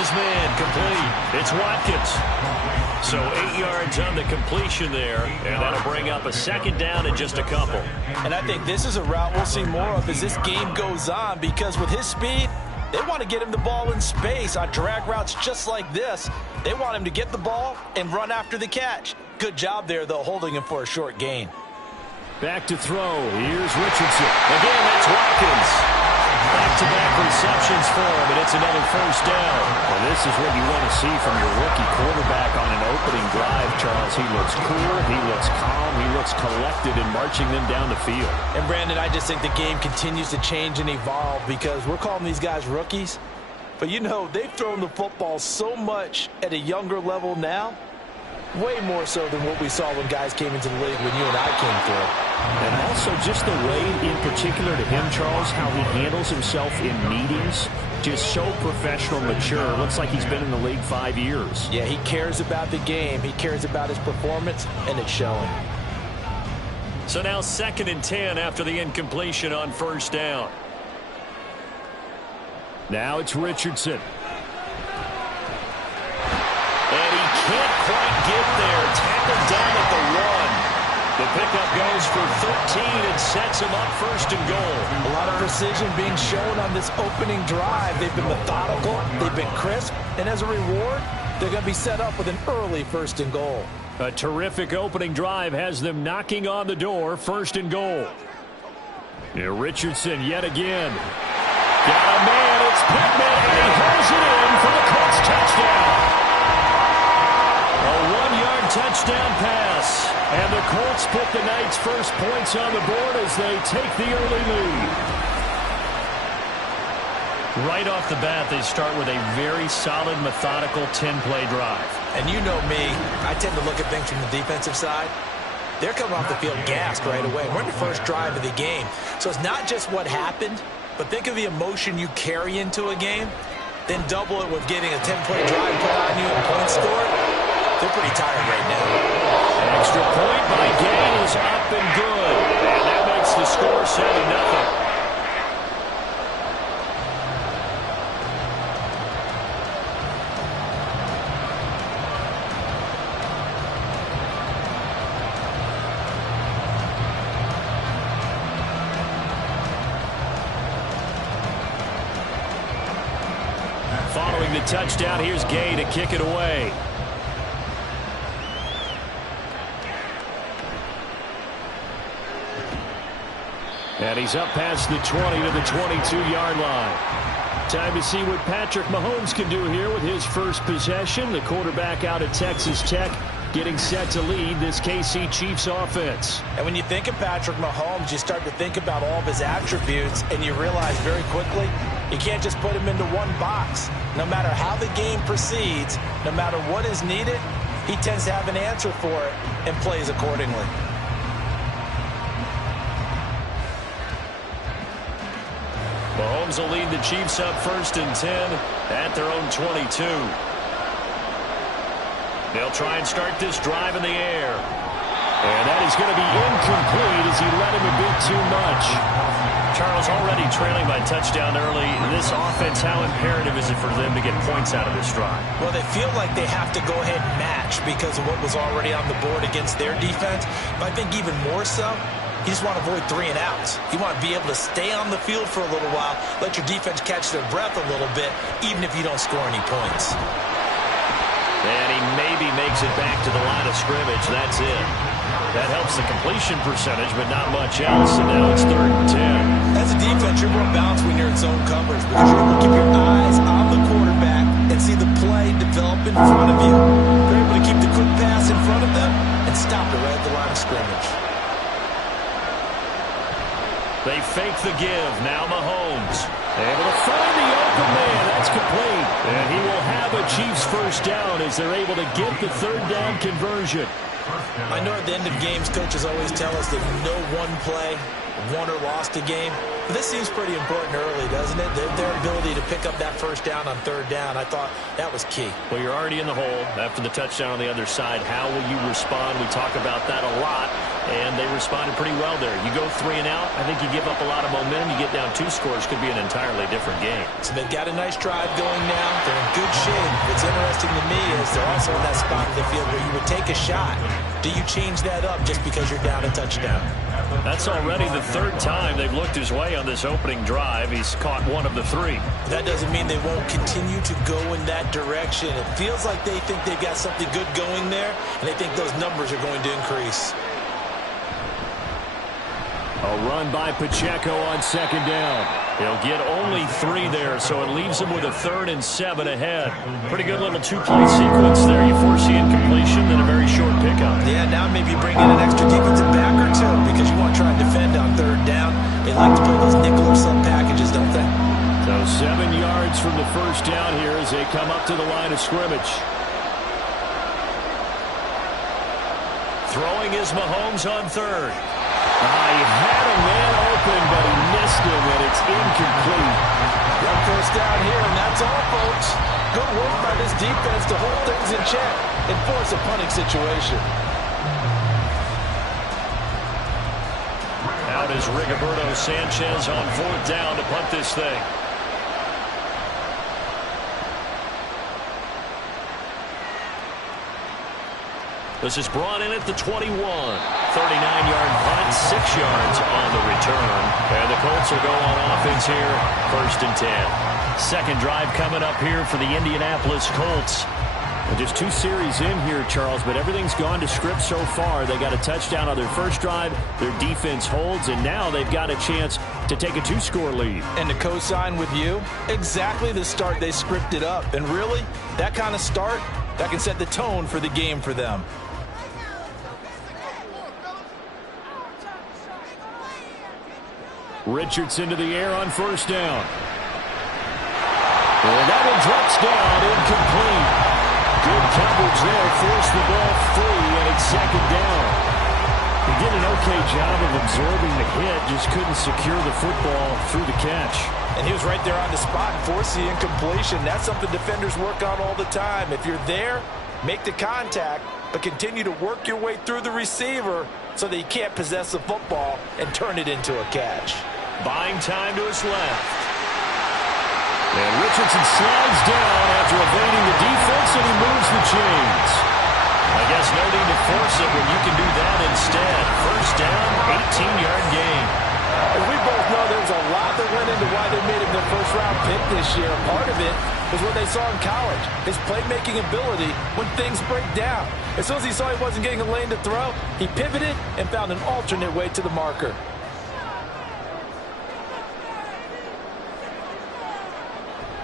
his man, complete. It's Watkins. So 8 yards on the completion there, and that'll bring up a second down in just a couple. And I think this is a route we'll see more of as this game goes on, because with his speed, they want to get him the ball in space on drag routes just like this. They want him to get the ball and run after the catch. Good job there, though, holding him for a short gain. Back to throw. Here's Richardson. Again, that's Watkins. Back-to-back receptions for him, and it's another first down. Well, this is what you want to see from your rookie quarterback on an opening drive, Charles. He looks cool, he looks calm, he looks collected in marching them down the field. And, Brandon, I just think the game continues to change and evolve because we're calling these guys rookies. But, you know, they've thrown the football so much at a younger level now, way more so than what we saw when guys came into the league when you and I came through. And also just the way, in particular to him, Charles, how he handles himself in meetings. Just so professional, mature. Looks like he's been in the league 5 years. Yeah, he cares about the game. He cares about his performance, and it's showing. So now 2nd and 10 after the incompletion on first down. Now it's Richardson. And he can't quite get there. Tackled down at the 1. The pickup goes for 13 and sets him up 1st and goal. A lot of precision being shown on this opening drive. They've been methodical, they've been crisp, and as a reward, they're going to be set up with an early 1st and goal. A terrific opening drive has them knocking on the door, 1st and goal. Here Richardson yet again. Got a man, it's Pittman, and he holds it in for the Colts touchdown. A 1-yard touchdown pass. And the Colts put the night's first points on the board as they take the early lead. Right off the bat, they start with a very solid, methodical 10-play drive. And you know me, I tend to look at things from the defensive side. They're coming off the field gassed right away. We're in the first drive of the game. So it's not just what happened, but think of the emotion you carry into a game. Then double it with getting a 10-play drive put on you and points scored. They're pretty tired right now. Extra point by Gay is up and good. And that makes the score 7-0. Following the touchdown, here's Gay to kick it away. And he's up past the 20 to the 22-yard line. Time to see what Patrick Mahomes can do here with his first possession. The quarterback out of Texas Tech getting set to lead this KC Chiefs offense. And when you think of Patrick Mahomes, you start to think about all of his attributes, and you realize very quickly you can't just put him into one box. No matter how the game proceeds, no matter what is needed, he tends to have an answer for it and plays accordingly. Mahomes will lead the Chiefs up 1st and 10 at their own 22. They'll try and start this drive in the air. And that is going to be incomplete as he let him a bit too much. Charles, already trailing by touchdown early. This offense, how imperative is it for them to get points out of this drive? Well, they feel like they have to go ahead and match because of what was already on the board against their defense. But I think even more so, you just want to avoid 3 and outs. You want to be able to stay on the field for a little while, let your defense catch their breath a little bit, even if you don't score any points. And he maybe makes it back to the line of scrimmage. That's it. That helps the completion percentage, but not much else. And now it's 3rd and 10. As a defense, you're more balanced when you're in zone coverage because you're able to keep your eyes on the quarterback and see the play develop in front of you. You're able to keep the quick pass in front of them and stop it right at the line of scrimmage. They fake the give. Now Mahomes able to find the open man. That's complete. And he will have a Chiefs first down as they're able to get the 3rd down conversion. I know at the end of games, coaches always tell us that no one play won or lost a game. But this seems pretty important early, doesn't it? Their ability to pick up that first down on 3rd down, I thought that was key. Well, you're already in the hole after the touchdown on the other side. How will you respond? We talk about that a lot, and they responded pretty well there. You go 3 and out, I think you give up a lot of momentum. You get down 2 scores, could be an entirely different game. So they've got a nice drive going now. They're in good shape. suggesting to me is they're also in that spot of the field where you would take a shot. Do you change that up just because you're down a touchdown? That's already the third time they've looked his way on this opening drive. He's caught one of the three. That doesn't mean they won't continue to go in that direction. It feels like they think they've got something good going there, and they think those numbers are going to increase. A run by Pacheco on second down. He'll get only 3 there, so it leaves him with a 3rd and 7 ahead. Pretty good little 2-play sequence there. You force the incompletion, then a very short pickup. Yeah, now maybe bring in an extra defensive back or two because you want to try and defend on 3rd down. They like to play those nickel or sub packages, don't they? So 7 yards from the first down here as they come up to the line of scrimmage. Throwing is Mahomes on 3rd. He had a man open, but he missed him, and it's incomplete. One first down here, and that's all, folks. Good work by this defense to hold things in check and force a punting situation. Out is Rigoberto Sanchez on 4th down to punt this thing. This is brought in at the 21. 39-yard punt, 6 yards on the return. And the Colts will go on offense here, 1st and 10. Second drive coming up here for the Indianapolis Colts. And just 2 series in here, Charles, but everything's gone to script so far. They got a touchdown on their first drive. Their defense holds, and now they've got a chance to take a 2-score lead. And to co-sign with you, exactly the start they scripted up. And really, that kind of start, that can set the tone for the game for them. Richardson to the air on 1st down. And that one drops down, incomplete. Good coverage there, forced the ball free, and it's 2nd down. He did an okay job of absorbing the hit, just couldn't secure the football through the catch. And he was right there on the spot and forced the incompletion. That's something defenders work on all the time. If you're there, make the contact, but continue to work your way through the receiver so that you can't possess the football and turn it into a catch. Buying time to his left. And Richardson slides down after evading the defense, and he moves the chains. I guess no need to force it when you can do that instead. 1st down, 18-yard gain. As we both know, there's a lot that went into why they made him their first-round pick this year. Part of it was what they saw in college, his playmaking ability when things break down. As soon as he saw he wasn't getting a lane to throw, he pivoted and found an alternate way to the marker.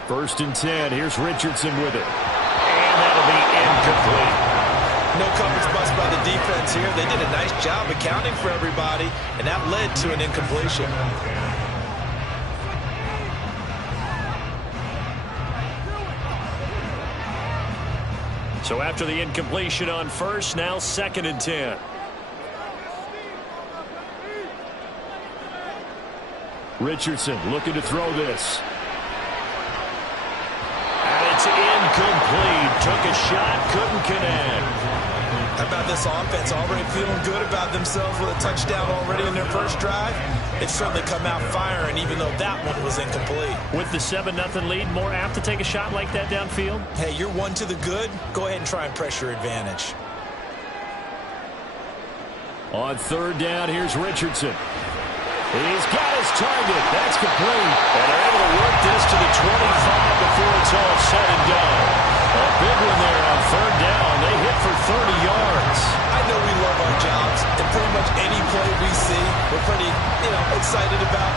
First and 10. Here's Richardson with it. And that'll be incomplete. No coverage bust by the defense here. They did a nice job accounting for everybody, and that led to an incompletion. So after the incompletion on 1st, now 2nd and 10. Richardson looking to throw this. It's incomplete. Took a shot, couldn't connect. How about this offense already feeling good about themselves with a touchdown already in their first drive? They've certainly come out firing, even though that one was incomplete. With the 7-0 lead, more apt to take a shot like that downfield? Hey, you're one to the good. Go ahead and try and press your advantage. On 3rd down, here's Richardson. He's got his target. That's complete. And they're able to work this to the 25 before it's all said and done. A big one there on 3rd down. They hit for 30 yards. I know we love our jobs, and pretty much any play we see, we're pretty, excited about.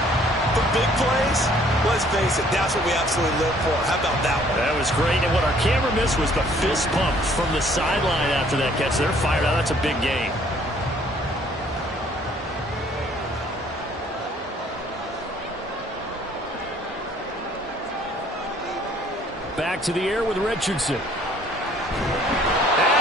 But big plays, let's face it, that's what we absolutely live for. How about that one? That was great. And what our camera missed was the fist pump from the sideline after that catch. They're fired out. That's a big game. Back to the air with Richardson. And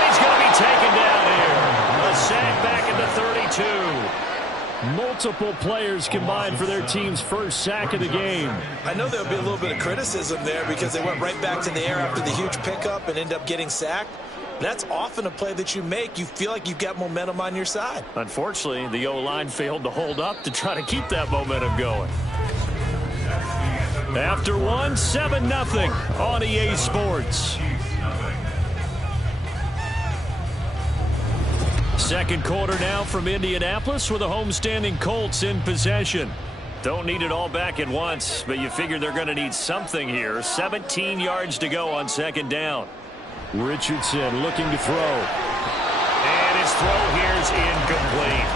he's going to be taken down here. A sack back at the 32. Multiple players combined for their team's first sack of the game. I know there'll be a little bit of criticism there because they went right back to the air after the huge pickup and end up getting sacked. That's often a play that you make. You feel like you've got momentum on your side. Unfortunately, the O-line failed to hold up to try to keep that momentum going. After one, 7-0 on EA Sports. Second quarter now from Indianapolis with the homestanding Colts in possession. Don't need it all back at once, but you figure they're going to need something here. 17 yards to go on second down. Richardson looking to throw. And his throw here is incomplete.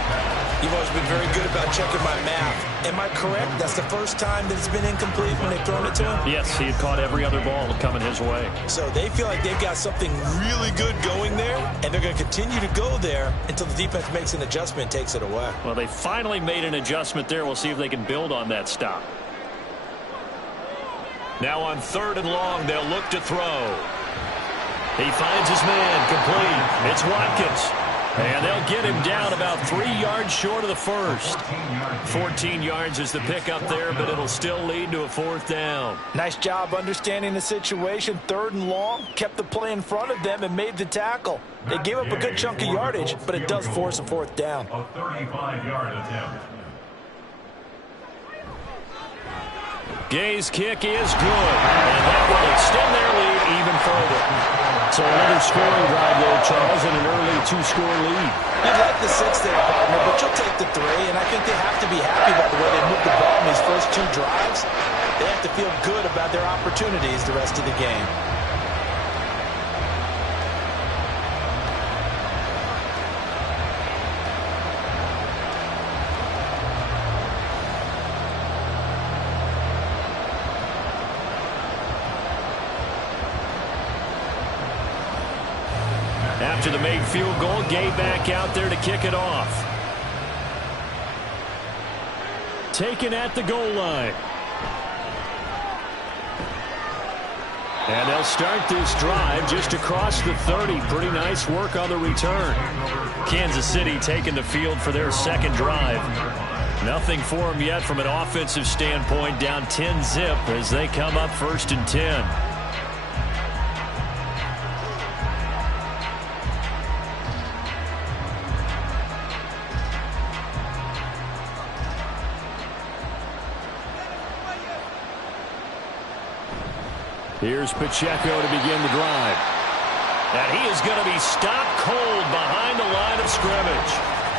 You've always been very good about checking my math. Am I correct? That's the first time that it's been incomplete when they've thrown it to him? Yes, he had caught every other ball coming his way. So they feel like they've got something really good going there, and they're going to continue to go there until the defense makes an adjustment and takes it away. Well, they finally made an adjustment there. We'll see if they can build on that stop. Now on 3rd and long, they'll look to throw. He finds his man complete. It's Watkins. And they'll get him down about 3 yards short of the first. 14 yards is the pickup there, but it'll still lead to a 4th down. Nice job understanding the situation. 3rd and long, kept the play in front of them and made the tackle. They gave up a good chunk of yardage, but it does force a 4th down. A 35-yard attempt. Gay's kick is good, and that will extend their lead even further. So another scoring drive there, Charles, and an early 2-score lead. You'd like the 6 there, partner, but you'll take the 3, and I think they have to be happy about the way they moved the ball in these first 2 drives. They have to feel good about their opportunities the rest of the game. After the made field goal, Gay back out there to kick it off. Taken at the goal line. And they'll start this drive just across the 30. Pretty nice work on the return. Kansas City taking the field for their second drive. Nothing for them yet from an offensive standpoint. Down 10-zip as they come up 1st and 10. Here's Pacheco to begin the drive. And he is going to be stopped cold behind the line of scrimmage.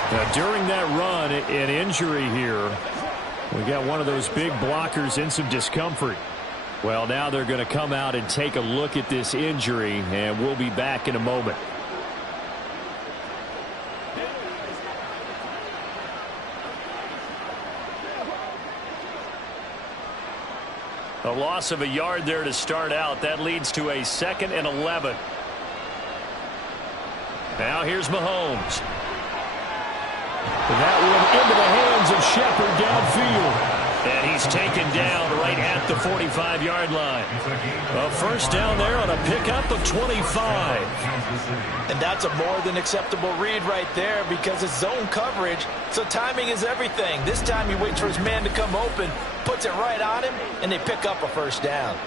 Now, during that run, an injury here. We got one of those big blockers in some discomfort. Well, now they're going to come out and take a look at this injury, and we'll be back in a moment. A loss of a yard there to start out. That leads to a 2nd and 11. Now here's Mahomes. That one into the hands of Shepard downfield. And he's taken down right at the 45-yard line. A 1st down there on a pickup of 25. And that's a more than acceptable read right there because it's zone coverage, so timing is everything. This time he waits for his man to come open, puts it right on him, and they pick up a 1st down.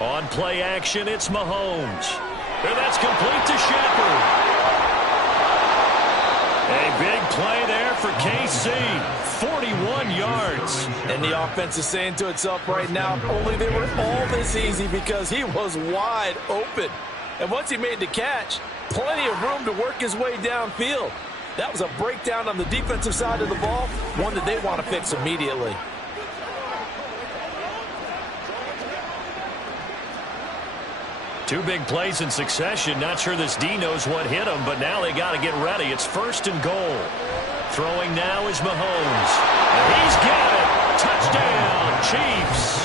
On play action, it's Mahomes. And that's complete to Shepard. A big play there for KC. 41 yards. And the offense is saying to itself right now, only they were all this easy because he was wide open. And once he made the catch, plenty of room to work his way downfield. That was a breakdown on the defensive side of the ball, one that they want to fix immediately. Two big plays in succession. Not sure this D knows what hit him, but now they got to get ready. It's 1st and goal. Throwing now is Mahomes. And he's got it. Touchdown, Chiefs.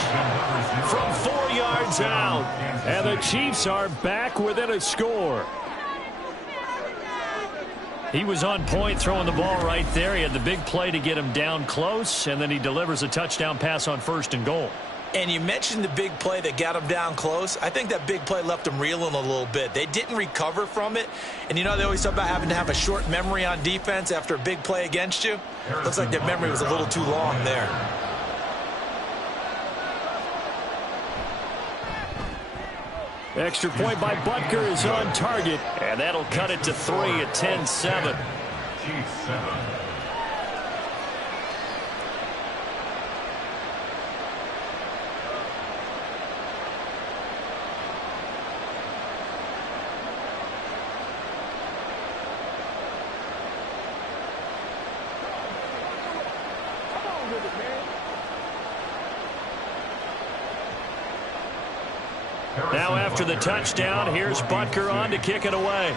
From 4 yards out. And the Chiefs are back within a score. He was on point throwing the ball right there. He had the big play to get him down close, and then he delivers a touchdown pass on 1st and goal. And you mentioned the big play that got him down close. I think that big play left them reeling a little bit. They didn't recover from it. And you know they always talk about having to have a short memory on defense after a big play against you. Looks like their memory was a little too long there. Extra point by Butker is on target. And that'll cut it to 3 at 10-7. Now after the touchdown, here's Butker on to kick it away.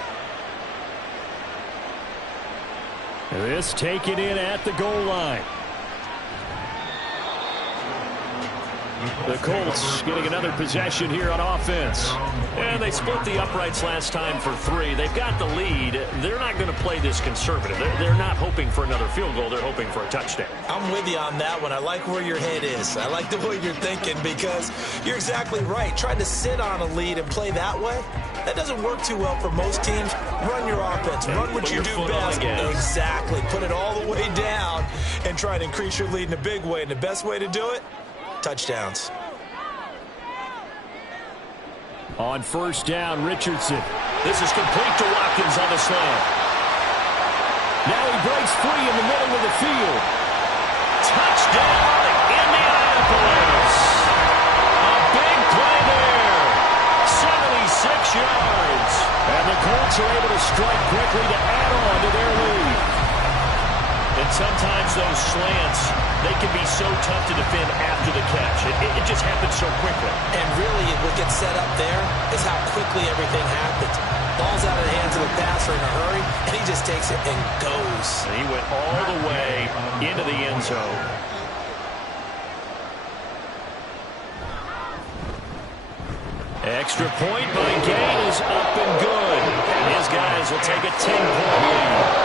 This taken in at the goal line. The Colts getting another possession here on offense. And they split the uprights last time for 3. They've got the lead. They're not going to play this conservative. They're not hoping for another field goal. They're hoping for a touchdown. I'm with you on that one. I like where your head is. I like the way you're thinking because you're exactly right. Trying to sit on a lead and play that way, that doesn't work too well for most teams. Run your offense. Run what you do best. Exactly. Put it all the way down and try to increase your lead in a big way. And the best way to do it, touchdowns. On first down, Richardson. This is complete to Watkins on the slant. Now he breaks free in the middle of the field. Touchdown, Indianapolis. A big play there. 76 yards. And the Colts are able to strike quickly to add on to their lead. And sometimes those slants, they can be so tough to defend after the catch. It just happens so quickly. And really, what gets set up there is how quickly everything happens. Ball's out of the hands of the passer in a hurry, and he just takes it and goes. And he went all the way into the end zone. Extra point by Gain is up and good. And his guys will take a 10-point lead.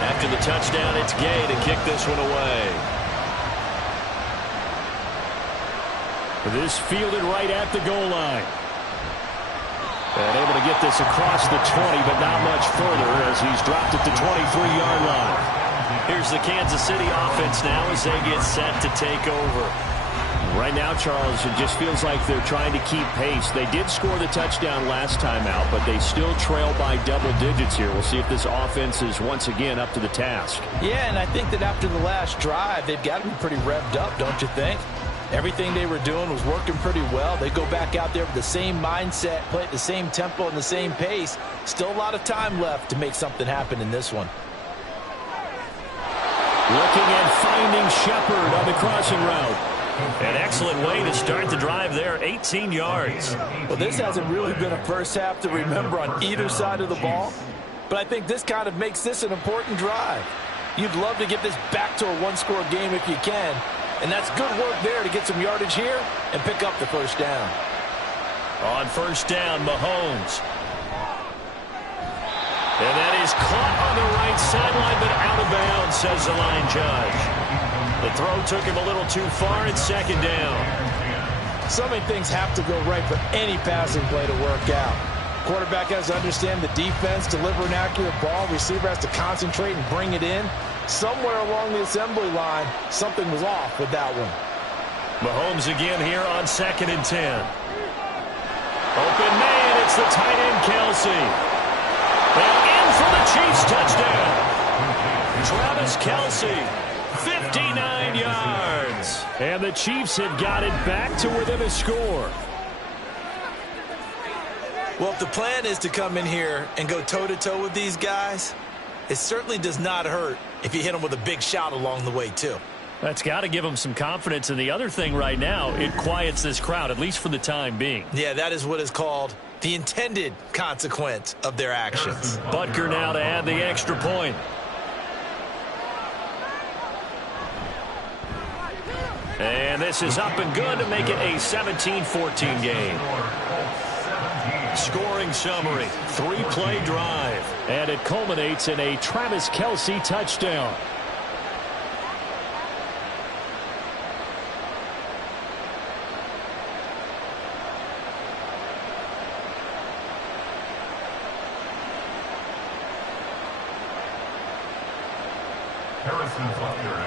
After the touchdown, it's Gay to kick this one away. This fielded right at the goal line. And able to get this across the 20, but not much further as he's dropped it to 23-yard line. Here's the Kansas City offense now as they get set to take over. Right now, Charles, it just feels like they're trying to keep pace. They did score the touchdown last time out, but they still trail by double digits here. We'll see if this offense is once again up to the task. Yeah, and I think that after the last drive, they've got to be pretty revved up, don't you think? Everything they were doing was working pretty well. They go back out there with the same mindset, play at the same tempo and the same pace. Still a lot of time left to make something happen in this one. Looking at finding Shepard on the crossing route. An excellent way to start the drive there, 18 yards. Well, this hasn't really been a first half to remember on either side of the ball, but I think this kind of makes this an important drive. You'd love to get this back to a one-score game if you can, and that's good work there to get some yardage here and pick up the first down. On first down, Mahomes. And that is caught on the right sideline, but out of bounds, says the line judge. The throw took him a little too far at second down. So many things have to go right for any passing play to work out. Quarterback has to understand the defense, deliver an accurate ball. Receiver has to concentrate and bring it in. Somewhere along the assembly line, something was off with that one. Mahomes again here on 2nd and 10. Open man, it's the tight end Kelsey. And in for the Chiefs touchdown. Travis Kelsey. 59 yards. And the Chiefs have got it back to within a score. Well, if the plan is to come in here and go toe-to-toe with these guys, it certainly does not hurt if you hit them with a big shot along the way, too. That's got to give them some confidence. And the other thing right now, it quiets this crowd, at least for the time being. Yeah, that is what is called the intended consequence of their actions. Butker now to add the extra point. And this is up and good to make it a 17-14 game. Scoring summary, 3-play drive. And it culminates in a Travis Kelsey touchdown.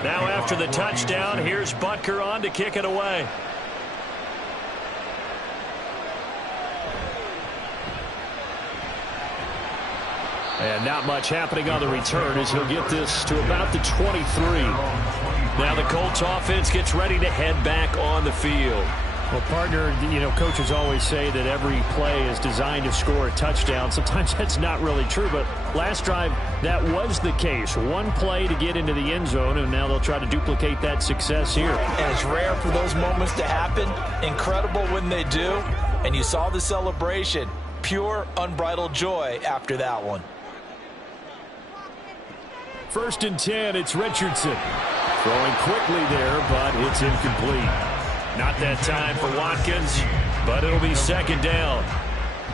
Now after the touchdown, here's Butker on to kick it away. And not much happening on the return as he'll get this to about the 23. Now the Colts offense gets ready to head back on the field. Well, partner, coaches always say that every play is designed to score a touchdown. Sometimes that's not really true, but last drive, that was the case. One play to get into the end zone, and now they'll try to duplicate that success here. And it's rare for those moments to happen. Incredible when they do. And you saw the celebration. Pure, unbridled joy after that one. 1st and 10, it's Richardson. Throwing quickly there, but it's incomplete. Not that time for Watkins, but it'll be 2nd down.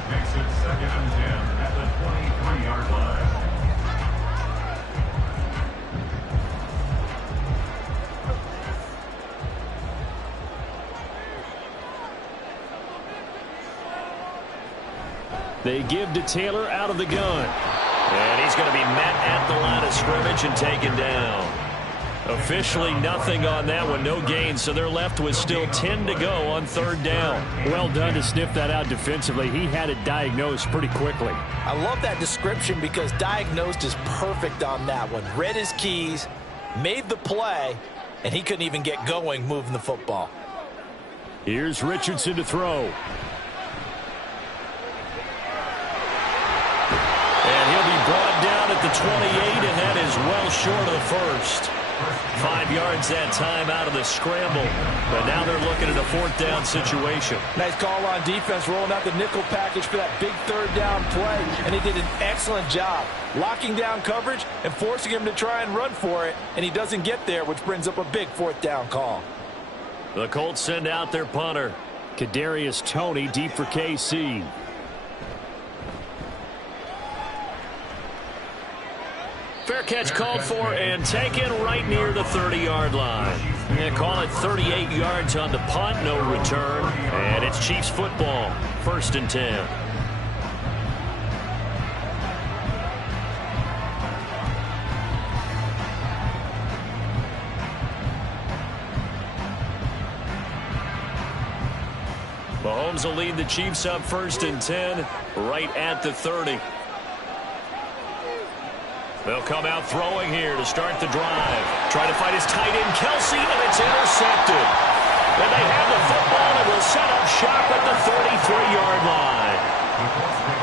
Makes it 2nd and 10 at the 23-yard line. They give to Taylor out of the gun. And he's going to be met at the line of scrimmage and taken down. Officially nothing on that one, no gain, so they're left with still 10 to go on 3rd down. Well done to sniff that out defensively. He had it diagnosed pretty quickly. I love that description because diagnosed is perfect on that one. Read his keys, made the play, and he couldn't even get going moving the football. Here's Richardson to throw. And he'll be brought down at the 28, and that is well short of the first. 5 yards that time out of the scramble. But now they're looking at a 4th down situation. Nice call on defense, rolling out the nickel package for that big 3rd down play. And he did an excellent job locking down coverage and forcing him to try and run for it. And he doesn't get there, which brings up a big 4th down call. The Colts send out their punter. Kadarius Toney deep for KC. Fair catch called for and taken right near the 30-yard line. And call it 38 yards on the punt, no return. And it's Chiefs football, 1st and 10. Mahomes will lead the Chiefs up 1st and 10 right at the 30. They'll come out throwing here to start the drive. Try to fight his tight end, Kelsey, and it's intercepted. And they have the football and will set up shop at the 33-yard line.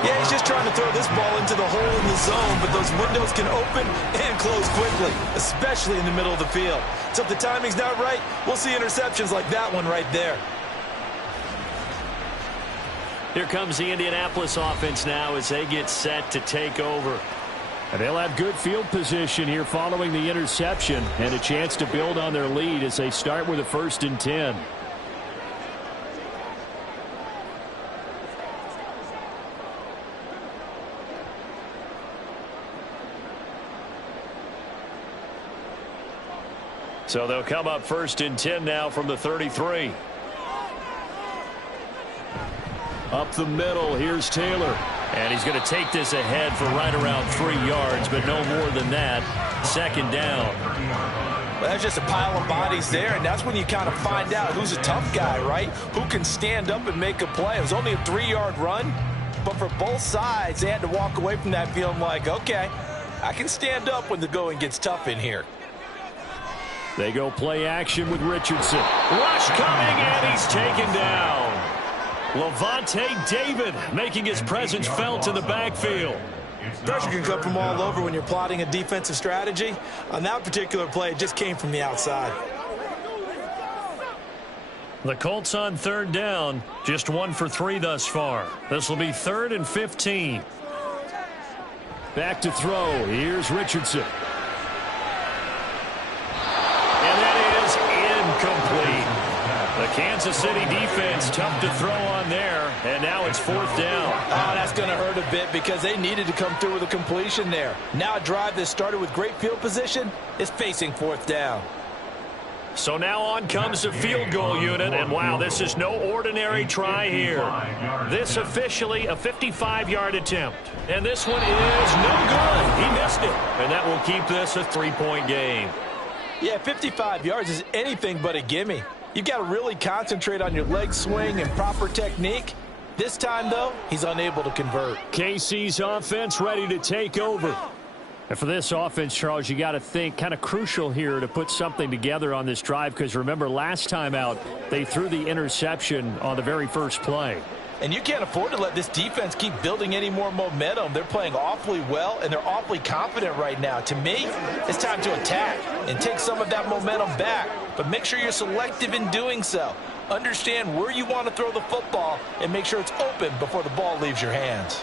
Yeah, he's just trying to throw this ball into the hole in the zone, but those windows can open and close quickly, especially in the middle of the field. So if the timing's not right, we'll see interceptions like that one right there. Here comes the Indianapolis offense now as they get set to take over. And they'll have good field position here following the interception and a chance to build on their lead as they start with a 1st and 10. So they'll come up 1st and 10 now from the 33. Up the middle, here's Taylor. And he's going to take this ahead for right around 3 yards, but no more than that. 2nd down. Well, that's just a pile of bodies there, and that's when you kind of find out who's a tough guy, right? Who can stand up and make a play. It was only a 3-yard run, but for both sides, they had to walk away from that feeling like, okay, I can stand up when the going gets tough in here. They go play action with Richardson. Rush coming, and he's taken down. Levante David making his presence felt in the backfield. Pressure can come from all over when you're plotting a defensive strategy. On that particular play, it just came from the outside. The Colts on 3rd down, just 1 for 3 thus far. This will be 3rd and 15. Back to throw. Here's Richardson. And that is incomplete. The Kansas City defense tough to throw on there, and now it's 4th down. Oh, that's going to hurt a bit because they needed to come through with a completion there. Now a drive that started with great field position is facing 4th down. So now on comes the field goal unit, and wow, this is no ordinary try here. This officially a 55-yard attempt, and this one is no good. He missed it, and that will keep this a 3-point game. Yeah, 55 yards is anything but a gimme. You've got to really concentrate on your leg swing and proper technique. This time, though, he's unable to convert. KC's offense ready to take over. And for this offense, Charles, you got to think kind of crucial here to put something together on this drive, because remember last time out they threw the interception on the very first play. And you can't afford to let this defense keep building any more momentum. They're playing awfully well, and they're awfully confident right now. To me, it's time to attack and take some of that momentum back. But make sure you're selective in doing so. Understand where you want to throw the football and make sure it's open before the ball leaves your hands.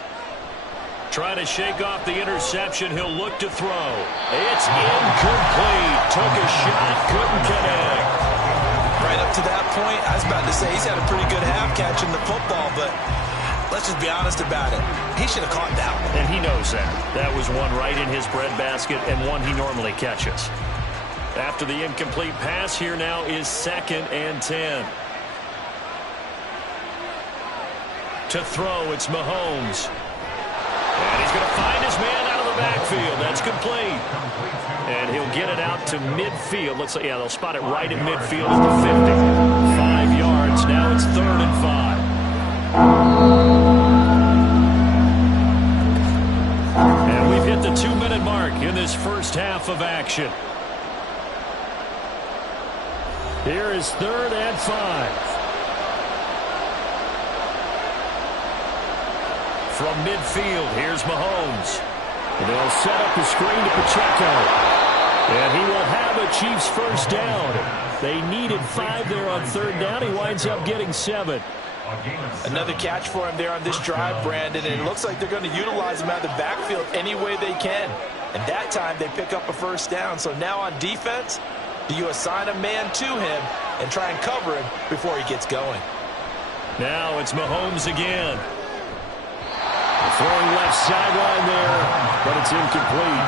Trying to shake off the interception. He'll look to throw. It's incomplete. Took a shot, couldn't connect. Right up to that point, I was about to say he's had a pretty good half catching the football, but let's just be honest about it. He should have caught that one. And he knows that. That was one right in his breadbasket and one he normally catches. After the incomplete pass, here now is 2nd and 10. To throw, it's Mahomes. And he's going to find his man out of the backfield. That's complete. And he'll get it out to midfield. Let's say, yeah, they'll spot it right at midfield at the 50. 5 yards. Now it's 3rd and 5. And we've hit the 2-minute mark in this first half of action. Here is 3rd and 5. From midfield, here's Mahomes. They'll set up the screen to Pacheco. And he will have a Chiefs first down. They needed 5 there on 3rd down. He winds up getting 7. Another catch for him there on this drive, Brandon, and it looks like they're going to utilize him out of the backfield any way they can. And that time they pick up a first down. So now on defense, do you assign a man to him and try and cover him before he gets going? Now it's Mahomes again. Throwing left sideline there, but it's incomplete.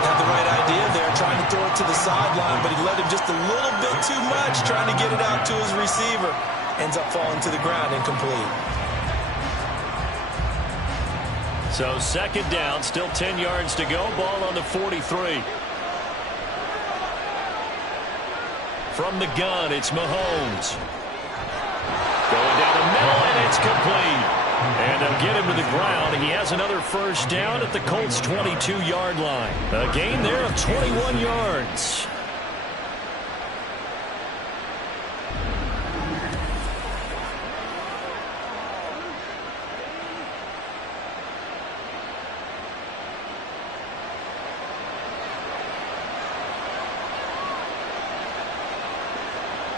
Had the right idea there, trying to throw it to the sideline, but he let him just a little bit too much, trying to get it out to his receiver. Ends up falling to the ground, incomplete. So 2nd down, still 10 yards to go. Ball on the 43. From the gun, it's Mahomes. Going down the middle, and it's complete. And they'll get him to the ground. He has another first down at the Colts' 22-yard line. A gain there of 21 yards.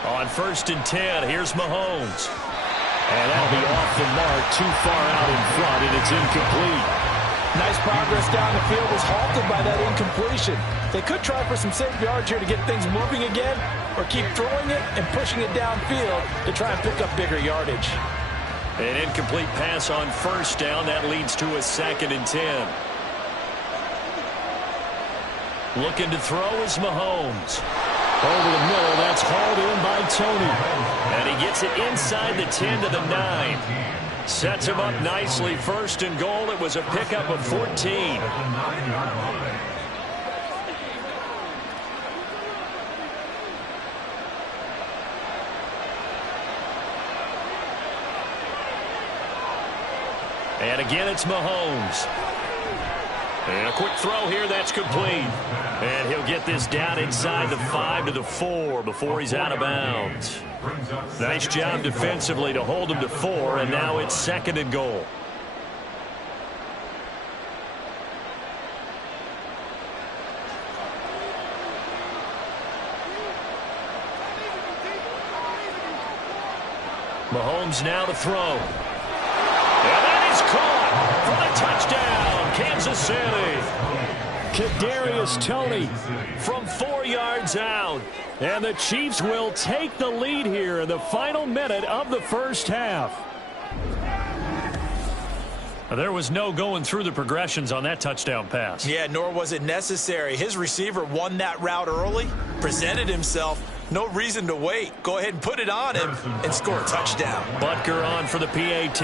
On 1st and 10, here's Mahomes. And that'll be off the mark, too far out in front, and it's incomplete. Nice progress down the field was halted by that incompletion. They could try for some safe yards here to get things moving again, or keep throwing it and pushing it downfield to try and pick up bigger yardage. An incomplete pass on 1st down. That leads to a 2nd and 10. Looking to throw is Mahomes. Over the middle, that's hauled in by Tony. And he gets it inside the 10 to the 9. Sets him up nicely. 1st and goal. It was a pickup of 14. And again, it's Mahomes. And a quick throw here, that's complete. And he'll get this down inside the 5 to the 4 before he's out of bounds. Nice job defensively to hold him to 4, and now it's 2nd and goal. Mahomes now to throw. And that is caught for the touchdown, Kansas City. Kadarius Toney from 4 yards out. And the Chiefs will take the lead here in the final minute of the first half. There was no going through the progressions on that touchdown pass. Yeah, nor was it necessary. His receiver won that route early, presented himself. No reason to wait. Go ahead and put it on him and score a touchdown. Butker on for the PAT.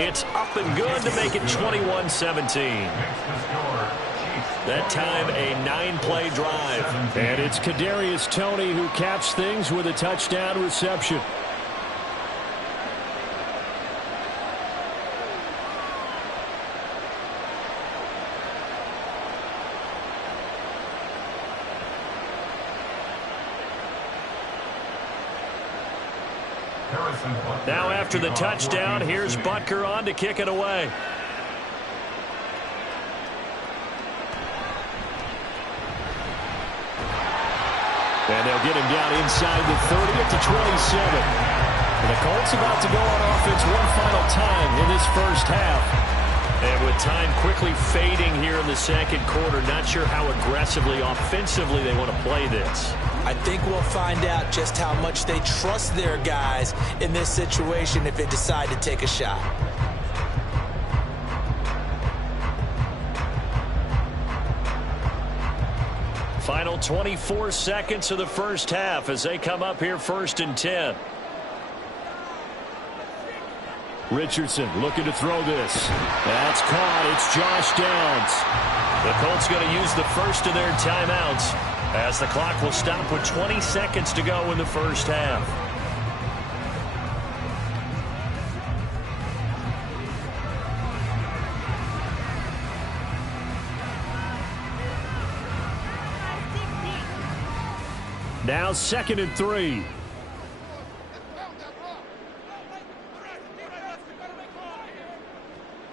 It's up and good to make it 21-17. That time a 9-play drive. And it's Kadarius Toney who caps things with a touchdown reception. Now after the touchdown, here's Butker on to kick it away. And they'll get him down inside the 30 at the 27. And the Colts about to go on offense one final time in this first half. And with time quickly fading here in the second quarter, not sure how aggressively, offensively they want to play this. I think we'll find out just how much they trust their guys in this situation if they decide to take a shot. Final 24 seconds of the first half as they come up here 1st and 10. Richardson looking to throw this. That's caught. It's Josh Downs. The Colts going to use the first of their timeouts as the clock will stop with 20 seconds to go in the first half. Now 2nd and 3.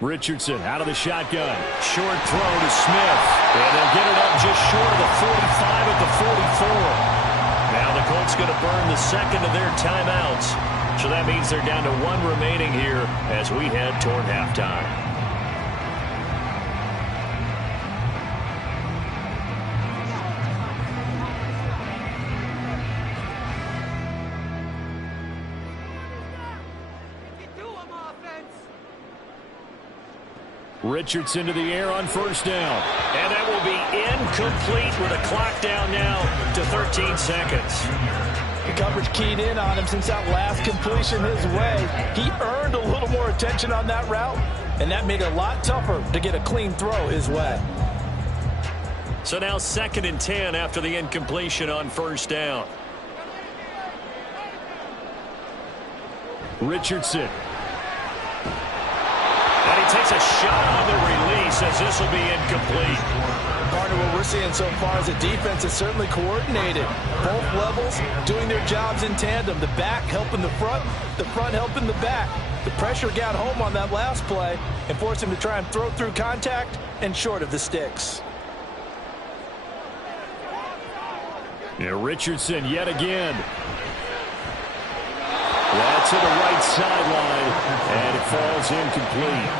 Richardson out of the shotgun. Short throw to Smith. And they'll get it up just short of the 45 at the 44. Now the Colts going to burn the second of their timeouts. So that means they're down to 1 remaining here as we head toward halftime. Richardson to the air on 1st down. And that will be incomplete with a clock down now to 13 seconds. The coverage keyed in on him since that last completion his way. He earned a little more attention on that route, and that made it a lot tougher to get a clean throw his way. So now 2nd and 10 after the incompletion on 1st down. Richardson. And he takes a shot on the release as this will be incomplete. Partner, what we're seeing so far is a defense is certainly coordinated. Both levels doing their jobs in tandem. The back helping the front helping the back. The pressure got home on that last play and forced him to try and throw through contact and short of the sticks. Yeah, Richardson yet again. That's to the right sideline, and it falls incomplete.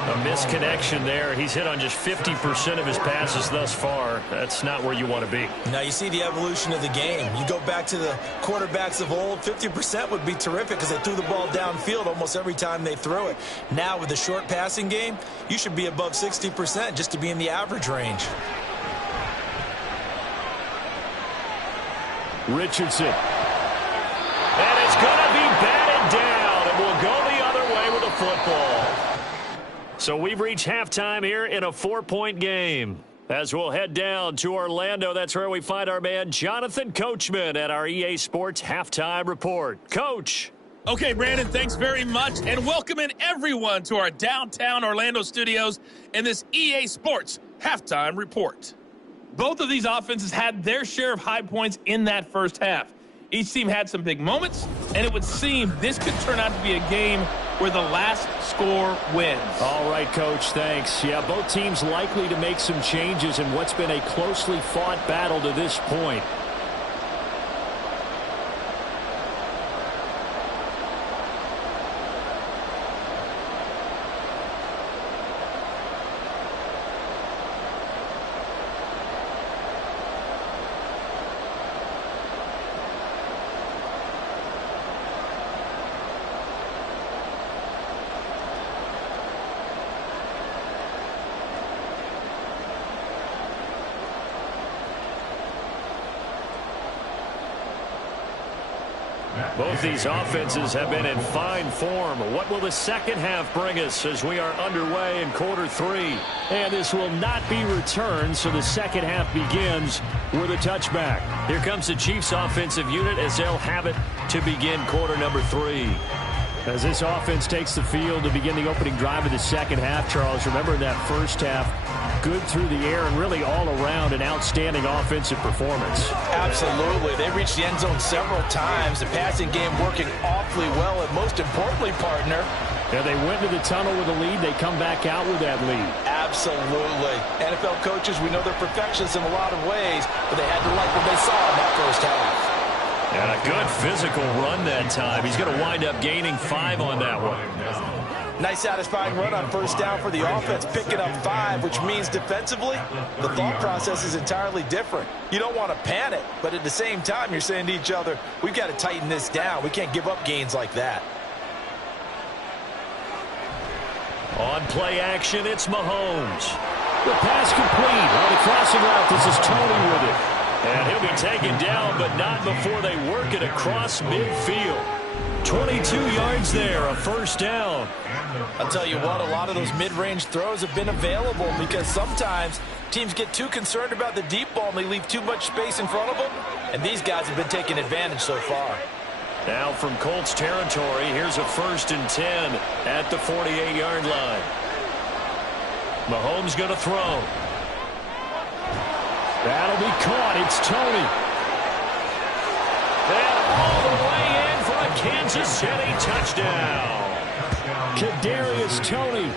A misconnection there. He's hit on just 50% of his passes thus far. That's not where you want to be. Now you see the evolution of the game. You go back to the quarterbacks of old, 50% would be terrific because they threw the ball downfield almost every time they threw it. Now with the short passing game, you should be above 60% just to be in the average range. Richardson. And it's going to be batted down, and we'll go the other way with the football. So we've reached halftime here in a 4-point game. As we'll head down to Orlando, that's where we find our man Jonathan Coachman at our EA Sports Halftime Report. Coach. Okay, Brandon, thanks very much, and welcome in everyone to our downtown Orlando studios in this EA Sports Halftime Report. Both of these offenses had their share of high points in that first half. Each team had some big moments, and it would seem this could turn out to be a game where the last score wins. All right, Coach, thanks. Yeah, both teams likely to make some changes in what's been a closely fought battle to this point. Both these offenses have been in fine form. What will the second half bring us as we are underway in quarter 3? And this will not be returned, so the second half begins with a touchback. Here comes the Chiefs offensive unit as they'll have it to begin quarter number 3. As this offense takes the field to begin the opening drive of the second half, Charles, remember in that first half, good through the air and really all around an outstanding offensive performance. Absolutely. They reached the end zone several times. The passing game working awfully well, and most importantly, partner, yeah, they went to the tunnel with a lead. They come back out with that lead. Absolutely. NFL coaches, we know they're perfectionists in a lot of ways, but they had to like what they saw in that first half. And a good physical run that time. He's going to wind up gaining 5 on that one. Nice satisfying run on first down for the offense, picking up 5, which means defensively, the thought process is entirely different. You don't want to panic, but at the same time, you're saying to each other, we've got to tighten this down. We can't give up gains like that. On play action, it's Mahomes. The pass complete. On the crossing route, this is Tony with it. And he'll be taken down, but not before they work it across midfield. 22 yards there, a first down. I'll tell you what, a lot of those mid-range throws have been available because sometimes teams get too concerned about the deep ball and they leave too much space in front of them, and these guys have been taking advantage so far. Now from Colts territory, here's a 1st and 10 at the 48-yard line. Mahomes going to throw. That'll be caught. It's Tony. And all the way in for a Kansas City touchdown. Kadarius Toney.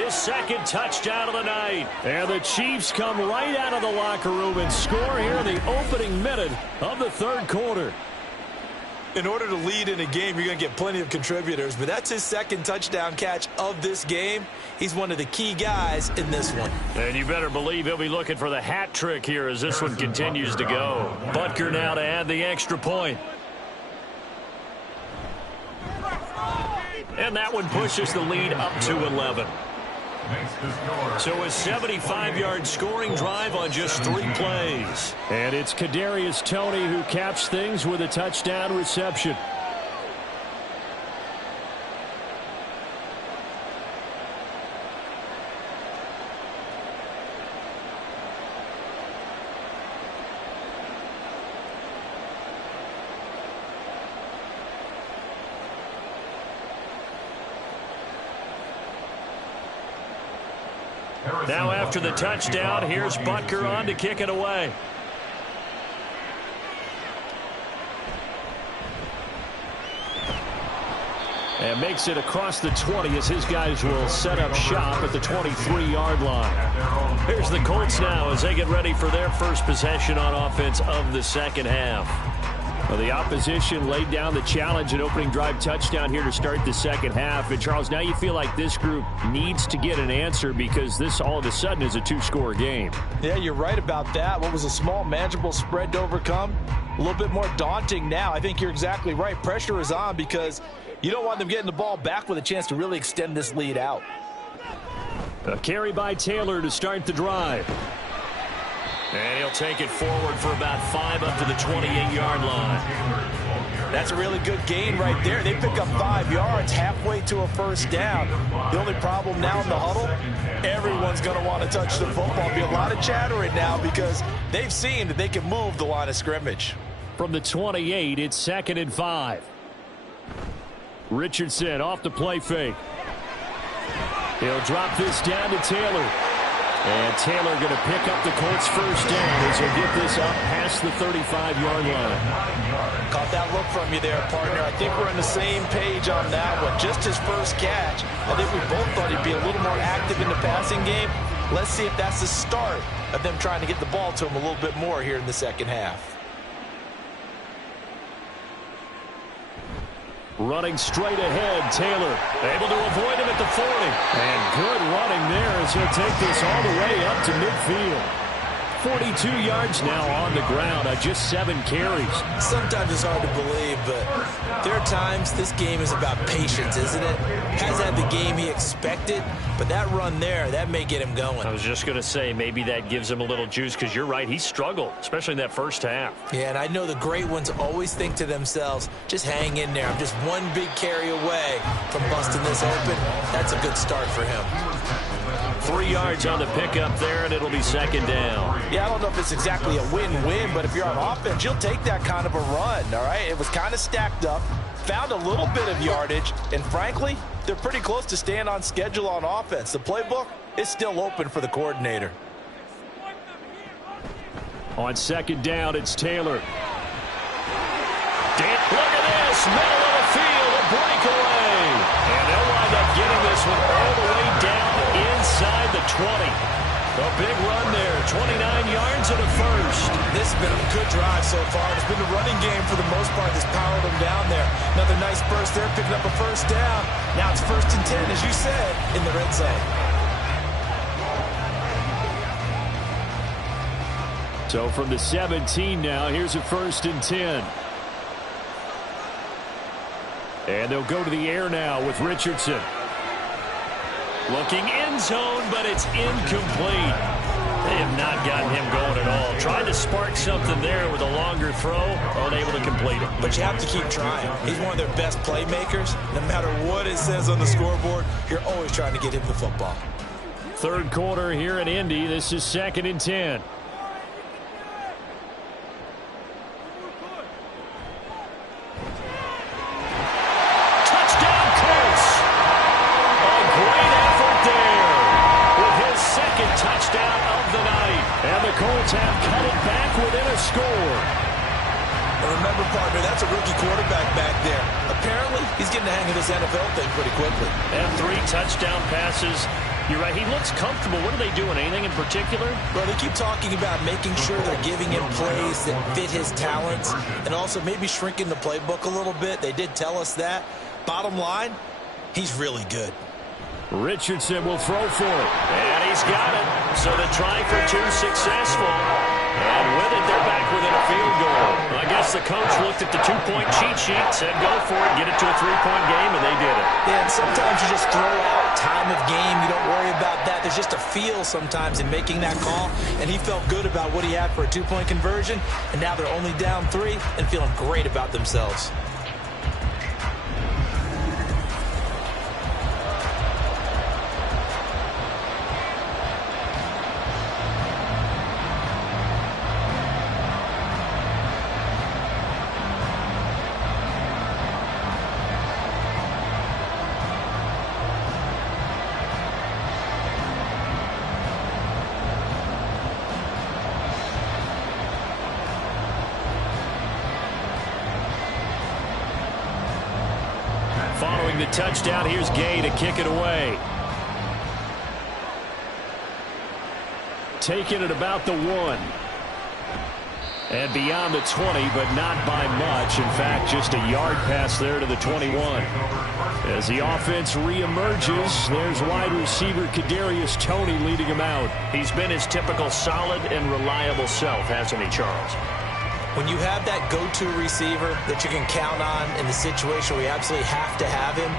His second touchdown of the night. And the Chiefs come right out of the locker room and score here in the opening minute of the third quarter. In order to lead in a game, you're going to get plenty of contributors, but that's his second touchdown catch of this game. He's one of the key guys in this one. And you better believe he'll be looking for the hat trick here as this one continues to go. Butker now to add the extra point. And that one pushes the lead up to 11. So a 75-yard scoring drive on just 3 plays. And it's Kadarius Toney who caps things with a touchdown reception. Now after the touchdown, here's Butker on to kick it away. And makes it across the 20 as his guys will set up shop at the 23-yard line. Here's the Colts now as they get ready for their first possession on offense of the second half. Well, the opposition laid down the challenge and opening drive touchdown here to start the second half. And, Charles, now you feel like this group needs to get an answer because this all of a sudden is a 2-score game. Yeah, you're right about that. What was a small, manageable spread to overcome? A little bit more daunting now. I think you're exactly right. Pressure is on because you don't want them getting the ball back with a chance to really extend this lead out. A carry by Taylor to start the drive. And he'll take it forward for about 5 up to the 28-yard line. That's a really good gain right there. They pick up 5 yards halfway to a first down. The only problem now in the huddle, everyone's going to want to touch the football. There'll be a lot of chattering now because they've seen that they can move the line of scrimmage. From the 28, it's 2nd and 5. Richardson off the play fake. He'll drop this down to Taylor. And Taylor going to pick up the Colts first down as he'll get this up past the 35-yard line. Caught that look from you there, partner. I think we're on the same page on that one. Just his first catch. I think we both thought he'd be a little more active in the passing game. Let's see if that's the start of them trying to get the ball to him a little bit more here in the second half. Running straight ahead, Taylor able to avoid him at the 40. And good running there as he'll take this all the way up to midfield. 42 yards now on the ground on just 7 carries. Sometimes it's hard to believe, but there are times this game is about patience, isn't it? Has had the game he expected, but that run there, that may get him going. I was just going to say, maybe that gives him a little juice, because you're right, he struggled, especially in that first half. Yeah, and I know the great ones always think to themselves, just hang in there. I'm just one big carry away from busting this open. That's a good start for him. 3 yards on the pickup there, and it'll be second down. Yeah, I don't know if it's exactly a win-win, but if you're on offense, you'll take that kind of a run, all right? It was kind of stacked up, found a little bit of yardage, and frankly, they're pretty close to staying on schedule on offense. The playbook is still open for the coordinator. On second down, it's Taylor. Look at this, middle of the field, a breakaway. And they'll wind up getting this one all the way down inside the 20. A big run there, 29 yards and a first. This has been a good drive so far. It's been the running game for the most part that's powered them down there. Another nice burst there, picking up a first down. Now it's 1st and 10, as you said, in the red zone. So from the 17 now, here's a 1st and 10. And they'll go to the air now with Richardson. Looking end zone, but it's incomplete. They have not gotten him going at all. Tried to spark something there with a longer throw, unable to complete it. But you have to keep trying. He's one of their best playmakers. No matter what it says on the scoreboard, you're always trying to get him the football. Third quarter here in Indy. This is 2nd and 10. Touchdown, Colts! A great effort there with his second touchdown of the night. And the Colts have cut it back within a score. And remember, partner, that's a rookie quarterback back there. Apparently, he's getting the hang of this NFL thing pretty quickly. And 3 touchdown passes. You're right, he looks comfortable. What are they doing? Anything in particular? Well, they keep talking about making sure they're giving him plays that fit his talents and also maybe shrinking the playbook a little bit. They did tell us that. Bottom line, he's really good. Richardson will throw for it. And he's got it. So the try for 2 successful. And with it, they're back within a field goal. I guess the coach looked at the 2-point cheat sheet, said go for it, get it to a 3-point game, and they did it. Yeah, and sometimes you just throw out time of game. You don't worry about that. There's just a feel sometimes in making that call, and he felt good about what he had for a 2-point conversion, and now they're only down 3 and feeling great about themselves. Following the touchdown, here's Gay to kick it away. Taking it about the 1. And beyond the 20, but not by much. In fact, just a yard pass there to the 21. As the offense reemerges, there's wide receiver Kadarius Toney leading him out. He's been his typical solid and reliable self, hasn't he, Charles? When you have that go-to receiver that you can count on in the situation where you absolutely have to have him,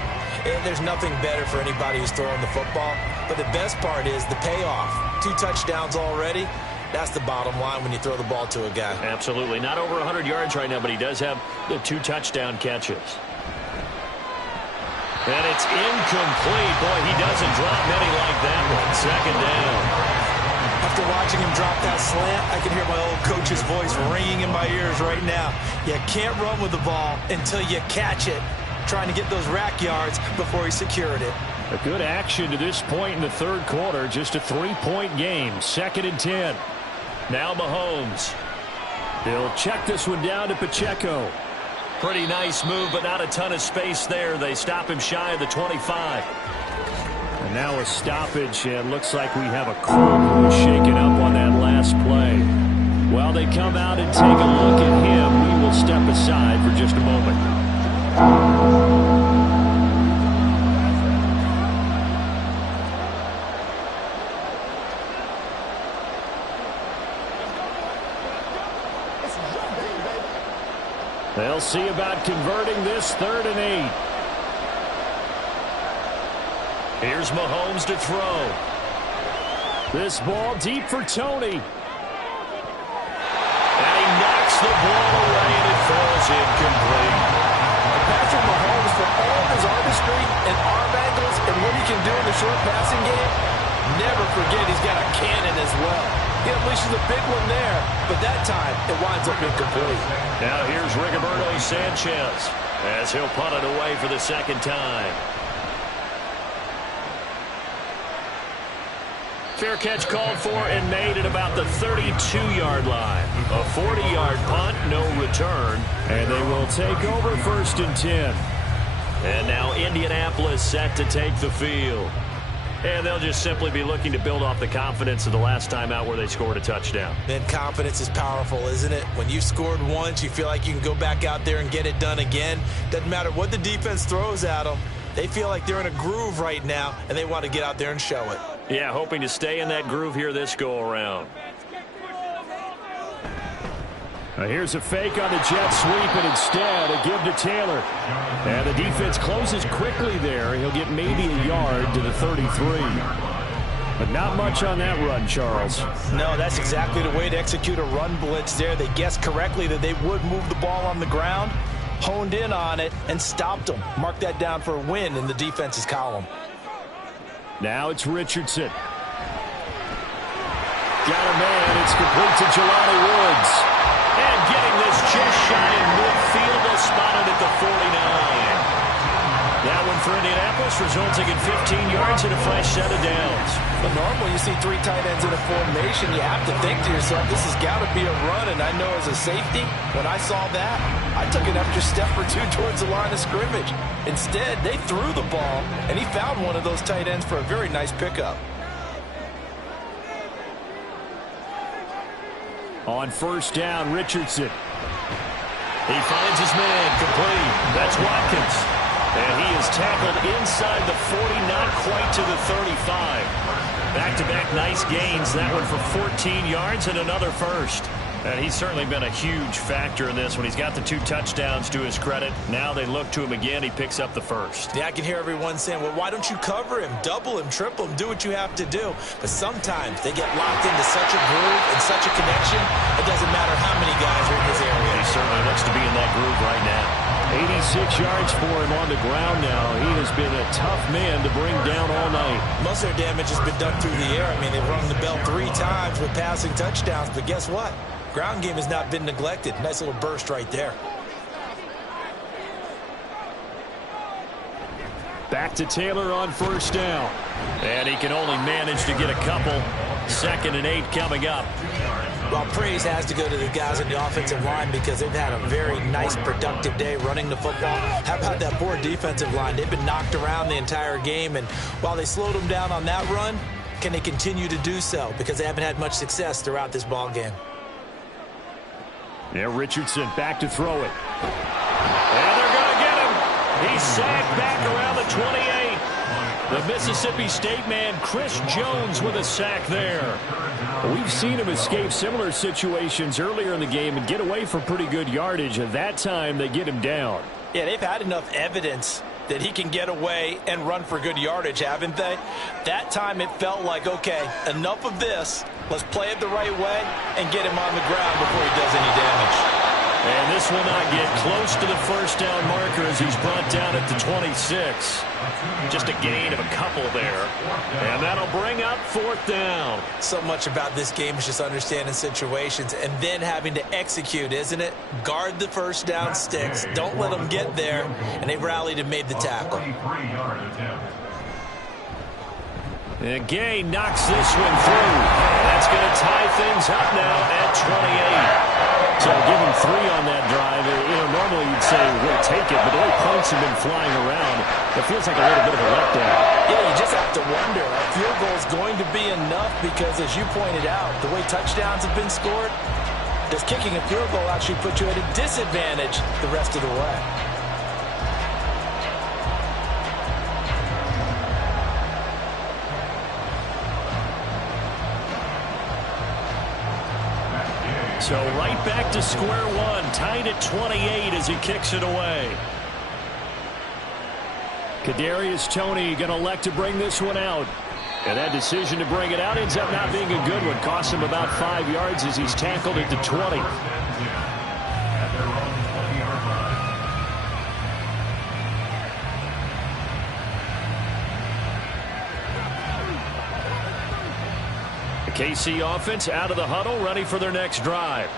there's nothing better for anybody who's throwing the football. But the best part is the payoff. 2 touchdowns already. That's the bottom line when you throw the ball to a guy. Absolutely. Not over 100 yards right now, but he does have the 2 touchdown catches. And it's incomplete. Boy, he doesn't drop many like that one. Second down. After watching him drop that slant, I can hear my old coach's voice ringing in my ears right now. You can't run with the ball until you catch it. Trying to get those rack yards before he secured it. A good action to this point in the third quarter. Just a 3-point game. 2nd and 10. Now Mahomes. He'll check this one down to Pacheco. Pretty nice move, but not a ton of space there. They stop him shy of the 25. And now a stoppage, and looks like we have a crew who's shaken up on that last play. While they come out and take a look at him, we will step aside for just a moment. They'll see about converting this 3rd and 8. Here's Mahomes to throw. This ball deep for Tony. And he knocks the ball away, and it falls incomplete. Patrick Mahomes, for all of his artistry and arm angles and what he can do in the short passing game, never forget he's got a cannon as well. He unleashes a big one there, but that time it winds up incomplete. Now here's Rigoberto Sanchez as he'll punt it away for the 2nd time. Fair catch called for and made at about the 32-yard line. A 40-yard punt, no return. And they will take over 1st and 10. And now Indianapolis set to take the field. And they'll just simply be looking to build off the confidence of the last time out where they scored a touchdown. Then confidence is powerful, isn't it? When you've scored once, you feel like you can go back out there and get it done again. Doesn't matter what the defense throws at them. They feel like they're in a groove right now, and they want to get out there and show it. Yeah, hoping to stay in that groove here this go-around. Now here's a fake on the jet sweep, and instead a give to Taylor. And the defense closes quickly there. He'll get maybe a yard to the 33. But not much on that run, Charles. No, that's exactly the way to execute a run blitz there. They guessed correctly that they would move the ball on the ground, honed in on it, and stopped them. Mark that down for a win in the defense's column. Now it's Richardson. Got a man. It's complete to Jelani Woods. And getting this just shy in midfield, they'll spot it at the 49. That one for Indianapolis, resulting in 15 yards and a fresh set of downs. But normally you see 3 tight ends in a formation, you have to think to yourself, this has got to be a run. And I know as a safety, when I saw that, I took an extra step or 2 towards the line of scrimmage. Instead, they threw the ball, and he found one of those tight ends for a very nice pickup. On 1st down, Richardson. He finds his man complete. That's Watkins. And he is tackled inside the 40, not quite to the 35. Back-to-back nice gains. That one for 14 yards and another first. And he's certainly been a huge factor in this when he's got the 2 touchdowns to his credit. Now they look to him again. He picks up the first. Yeah, I can hear everyone saying, well, why don't you cover him, double him, triple him, do what you have to do. But sometimes they get locked into such a groove and such a connection, it doesn't matter how many guys are in his area. He certainly looks to be in that groove right now. 86 yards for him on the ground now. He has been a tough man to bring down all night. Most of their damage has been done through the air. I mean, they've rung the bell 3 times with passing touchdowns, but guess what? Ground game has not been neglected. Nice little burst right there. Back to Taylor on 1st down. And he can only manage to get a couple. 2nd and 8 coming up. Well, praise has to go to the guys on the offensive line because they've had a very nice, productive day running the football. How about that poor defensive line? They've been knocked around the entire game, and while they slowed them down on that run, can they continue to do so? Because they haven't had much success throughout this ball game. Yeah, Richardson back to throw it. And they're going to get him. He's sacked back around the 28. The Mississippi State man, Chris Jones, with a sack there. We've seen him escape similar situations earlier in the game and get away from pretty good yardage. At that time, they get him down. Yeah, they've had enough evidence that he can get away and run for good yardage, haven't they? That time it felt like, okay, enough of this. Let's play it the right way and get him on the ground before he does any damage. And this will not get close to the 1st down marker as he's brought down at the 26. Just a gain of a couple there. And that'll bring up 4th down. So much about this game is just understanding situations and then having to execute, isn't it? Guard the 1st down sticks. Don't let them get there. And they rallied and made the tackle. And Gay knocks this one through. That's going to tie things up now at 28. So give him 3 on that drive. Normally you'd say we'll take it, but the way points have been flying around, it feels like a little bit of a letdown. Yeah, you just have to wonder. A field goal is going to be enough because, as you pointed out, the way touchdowns have been scored, does kicking a field goal actually put you at a disadvantage the rest of the way? So right back to square one, tied at 28 as he kicks it away. Kadarius Toney going to elect to bring this one out. And that decision to bring it out ends up not being a good one. Costs him about 5 yards as he's tackled at the 20. The KC offense out of the huddle, ready for their next drive.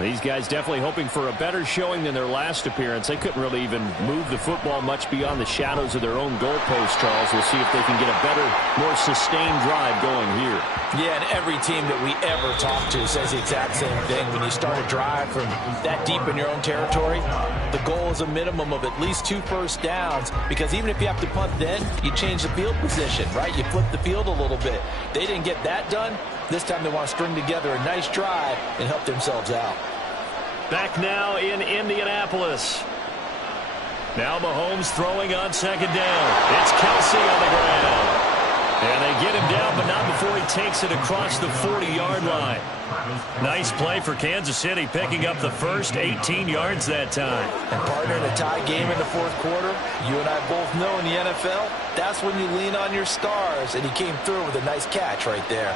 These guys definitely hoping for a better showing than their last appearance. They couldn't really even move the football much beyond the shadows of their own goalpost, Charles. We'll see if they can get a better, more sustained drive going here. Yeah, and every team that we ever talk to says the exact same thing. When you start a drive from that deep in your own territory, the goal is a minimum of at least 2 first downs, because even if you have to punt then, you change the field position, right? You flip the field a little bit. They didn't get that done. This time they want to string together a nice drive and help themselves out. Back now in Indianapolis. Now Mahomes throwing on second down. It's Kelsey on the ground. And they get him down, but not before he takes it across the 40-yard line. Nice play for Kansas City, picking up the first 18 yards that time. And partner, in a tie game in the fourth quarter, you and I both know in the NFL, that's when you lean on your stars, and he came through with a nice catch right there.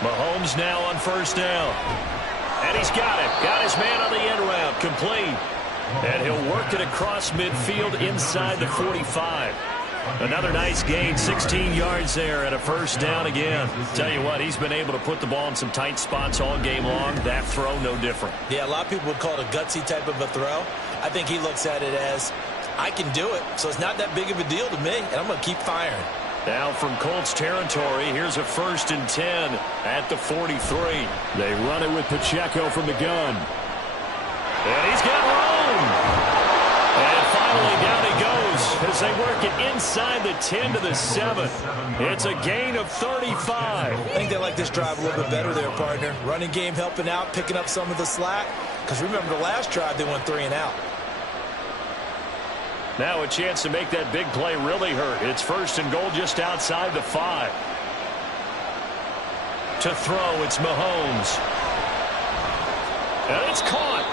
Mahomes now on first down. And he's got it. Got his man on the end route. Complete. And he'll work it across midfield inside the 45. Another nice gain, 16 yards there and a first down again. Tell you what, he's been able to put the ball in some tight spots all game long. That throw, no different. Yeah, a lot of people would call it a gutsy type of a throw. I think he looks at it as, I can do it, so it's not that big of a deal to me, and I'm going to keep firing. Now from Colts territory, here's a 1st and 10 at the 43. They run it with Pacheco from the gun. And he's got room. And finally down he goes as they work it inside the 10 to the 7. It's a gain of 35. I think they like this drive a little bit better there, partner. Running game helping out, picking up some of the slack. Because remember the last drive, they went 3 and out. Now a chance to make that big play really hurt. It's 1st and goal just outside the 5. To throw, it's Mahomes. And it's caught.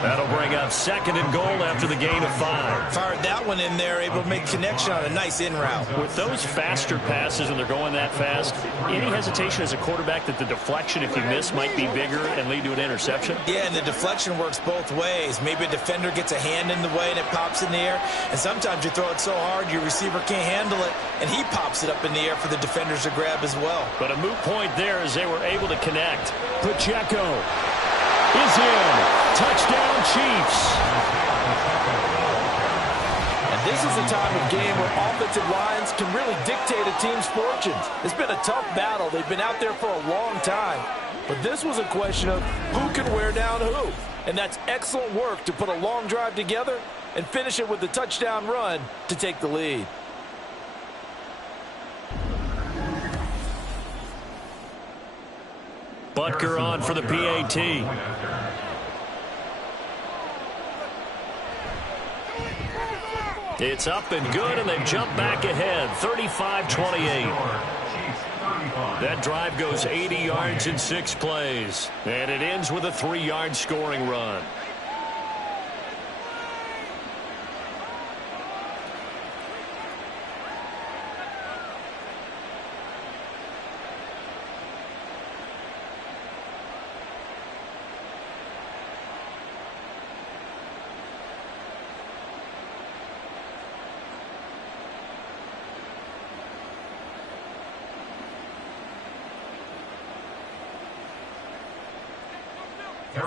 That'll bring up 2nd and goal after the gain of 5. Fired that one in there, able to make connection on a nice in route. With those faster passes when they're going that fast, any hesitation as a quarterback that the deflection, if you miss, might be bigger and lead to an interception? Yeah, and the deflection works both ways. Maybe a defender gets a hand in the way and it pops in the air. And sometimes you throw it so hard your receiver can't handle it, and he pops it up in the air for the defenders to grab as well. But a moot point there as they were able to connect. Pacheco is in. Touchdown, Chiefs. And this is a time of game where offensive lines can really dictate a team's fortunes. It's been a tough battle. They've been out there for a long time. But this was a question of who can wear down who. And that's excellent work to put a long drive together and finish it with the touchdown run to take the lead. Butker on for the PAT. It's up and good, and they've jumped back ahead, 35-28. That drive goes 80 yards in 6 plays, and it ends with a 3-yard scoring run.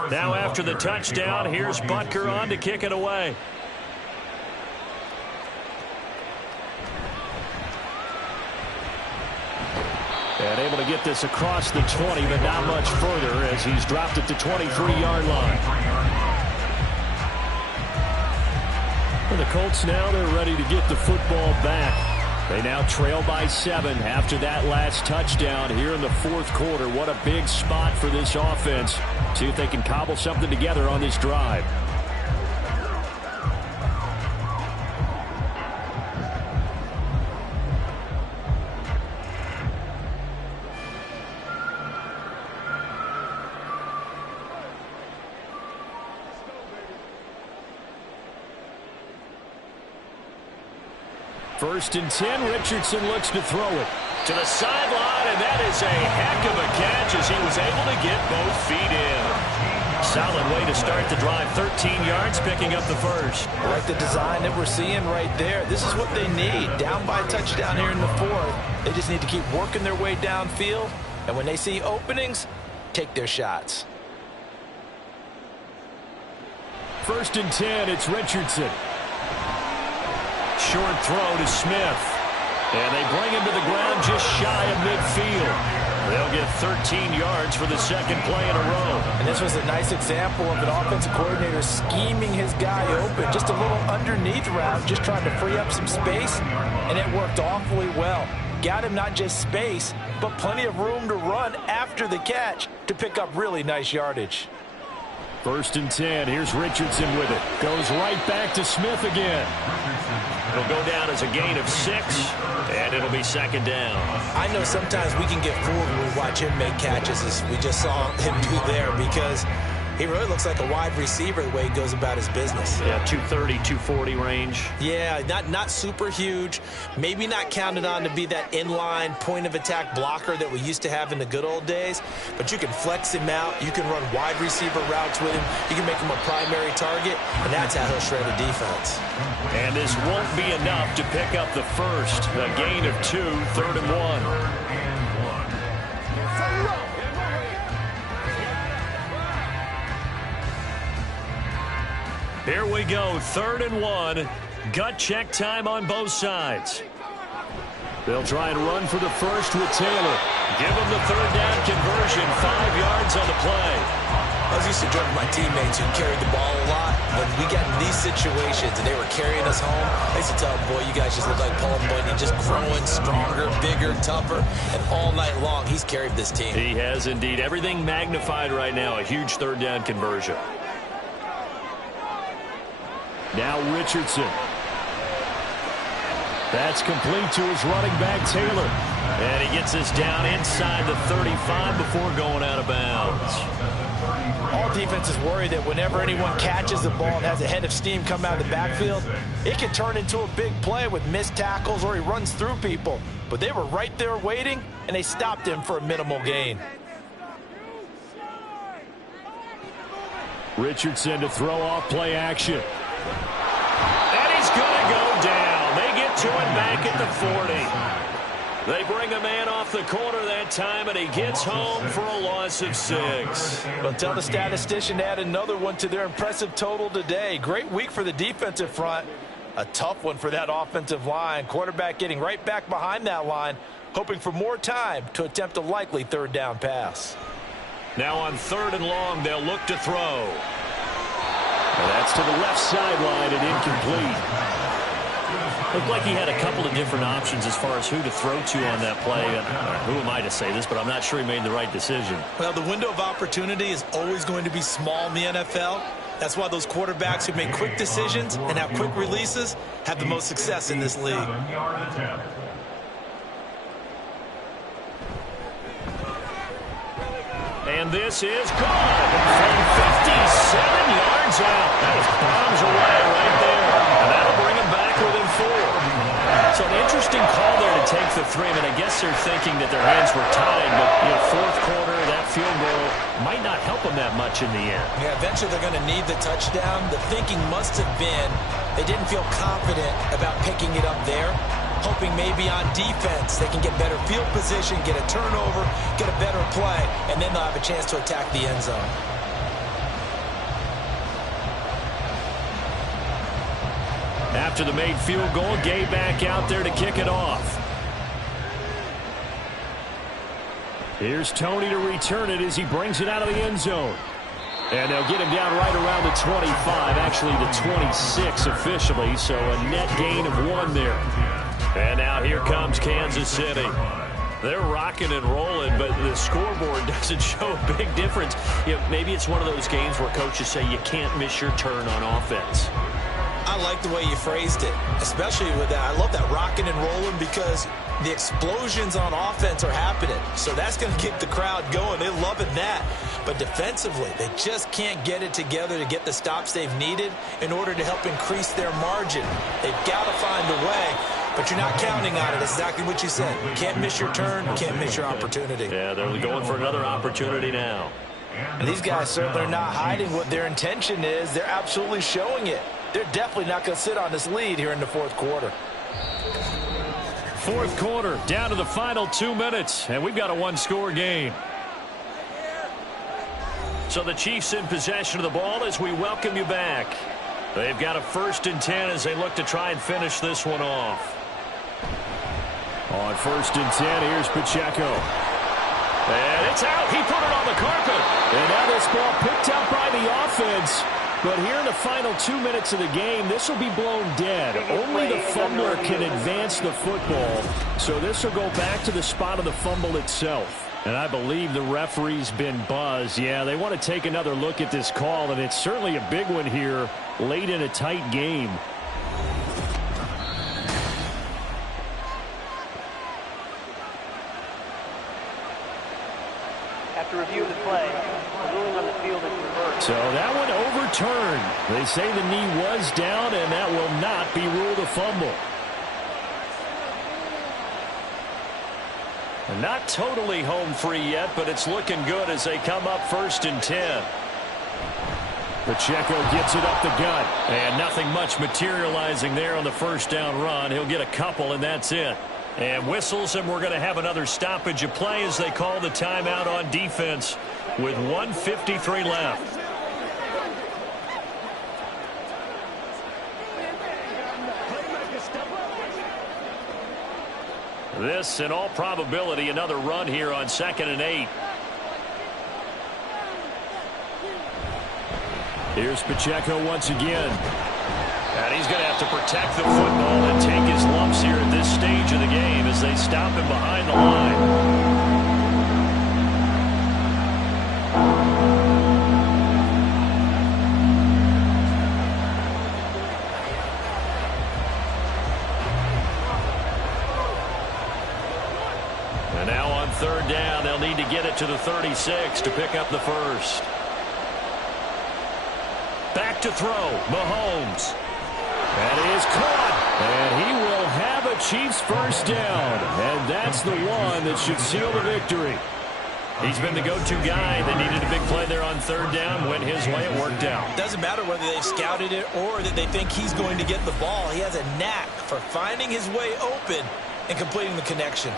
Now after the touchdown, here's Butker on to kick it away. And able to get this across the 20, but not much further as he's dropped at the 23-yard line. For the Colts now, they're ready to get the football back. They now trail by 7 after that last touchdown here in the fourth quarter. What a big spot for this offense. See if they can cobble something together on this drive. First and 10, Richardson looks to throw it. To the sideline, and that is a heck of a catch as he was able to get both feet in. Solid way to start the drive. 13 yards, picking up the first. I like the design that we're seeing right there. This is what they need. Down by a touchdown here in the fourth. They just need to keep working their way downfield. And when they see openings, take their shots. First and 10, it's Richardson. Short throw to Smith. And they bring him to the ground just shy of midfield. They'll get 13 yards for the second play in a row. And this was a nice example of an offensive coordinator scheming his guy open. Just a little underneath route, just trying to free up some space, and it worked awfully well. Got him not just space, but plenty of room to run after the catch to pick up really nice yardage. First and 10, here's Richardson with it. Goes right back to Smith again. It'll go down as a gain of 6, and it'll be second down. I know sometimes we can get fooled when we watch him make catches, as we just saw him do there, because he really looks like a wide receiver the way he goes about his business. Yeah, 230, 240 range. Yeah, not super huge. Maybe not counted on to be that inline point-of-attack blocker that we used to have in the good old days, but you can flex him out. You can run wide receiver routes with him. You can make him a primary target, and that's how he'll shred a defense. And this won't be enough to pick up the first. A gain of 2, 3rd and 1. Here we go, 3rd and 1. Gut check time on both sides. They'll try and run for the first with Taylor. Give him the 3rd down conversion, 5 yards on the play. I was used to joke with my teammates who carried the ball a lot. When we got in these situations and they were carrying us home, I used to tell them, boy, you guys just look like Paul Bunyan, just growing stronger, bigger, tougher, and all night long he's carried this team. He has indeed. Everything magnified right now, a huge 3rd down conversion. Now Richardson. That's complete to his running back, Taylor. And he gets this down inside the 35 before going out of bounds. All defenses worry that whenever anyone catches the ball and has a head of steam come out of the backfield, it can turn into a big play with missed tackles or he runs through people. But they were right there waiting, and they stopped him for a minimal gain. Richardson to throw off play action. And he's going to go down. They get to him back at the 40. They bring a man off the corner that time, and he gets home for a loss of 6. Well, tell the statistician to add another one to their impressive total today. Great week for the defensive front. A tough one for that offensive line. Quarterback getting right back behind that line, hoping for more time to attempt a likely 3rd down pass. Now on 3rd and long, they'll look to throw. Well, that's to the left sideline and incomplete. Looked like he had a couple of different options as far as who to throw to on that play. Who am I to say this, but I'm not sure he made the right decision. Well, the window of opportunity is always going to be small in the NFL. That's why those quarterbacks who make quick decisions and have quick releases have the most success in this league. And this is good from 57 yards out. That was bombs away right there. And that'll bring him back within 4. So an interesting call there to take the 3. I mean, I guess they're thinking that their hands were tied, but you know, 4th quarter, that field goal might not help them that much in the end. Yeah, eventually they're going to need the touchdown. The thinking must have been they didn't feel confident about picking it up there, hoping maybe on defense they can get better field position, get a turnover, get a better play, and then they'll have a chance to attack the end zone. After the made field goal, Gay back out there to kick it off. Here's Tony to return it as he brings it out of the end zone. And they'll get him down right around the 25, actually the 26 officially, so a net gain of 1 there. And now here comes Kansas City. They're rocking and rolling, but the scoreboard doesn't show a big difference. You know, maybe it's one of those games where coaches say you can't miss your turn on offense. I like the way you phrased it, especially with that. I love that rocking and rolling because the explosions on offense are happening. So that's going to get the crowd going. They're loving that. But defensively, they just can't get it together to get the stops they've needed in order to help increase their margin. They've got to find a way but you're not counting on it. That's exactly what you said. Can't miss your turn, can't miss your opportunity. Yeah, they're going for another opportunity now. And these guys certainly are not hiding what their intention is. They're absolutely showing it. They're definitely not going to sit on this lead here in the fourth quarter. Fourth quarter, down to the final 2 minutes, and we've got a one-score game. So the Chiefs in possession of the ball as we welcome you back. They've got a 1st and 10 as they look to try and finish this one off. On 1st and 10, here's Pacheco. And it's out. He put it on the carpet. And now this ball picked up by the offense. But here in the final 2 minutes of the game, this will be blown dead. Only the fumbler can advance the football. So this will go back to the spot of the fumble itself. And I believe the referee's been buzzed. Yeah, they want to take another look at this call, and it's certainly a big one here late in a tight game. After review of the play, the ruling on the field is reversed. So that one overturned. They say the knee was down, and that will not be ruled a fumble. Not totally home free yet, but it's looking good as they come up 1st and 10. Pacheco gets it up the gut. And nothing much materializing there on the 1st down run. He'll get a couple, and that's it. And whistles, and we're going to have another stoppage of play as they call the timeout on defense with 1:53 left. This, in all probability, another run here on 2nd and 8. Here's Pacheco once again. And he's going to have to protect the football and take his lumps here at this stage of the game as they stop him behind the line. And now on 3rd down, they'll need to get it to the 36 to pick up the 1st. Back to throw, Mahomes. And he is caught. And he will have a Chiefs 1st down. And that's the one that should seal the victory. He's been the go-to guy that needed a big play there on 3rd down. Went his way, it worked out. Doesn't matter whether they've scouted it or that they think he's going to get the ball. He has a knack for finding his way open and completing the connection.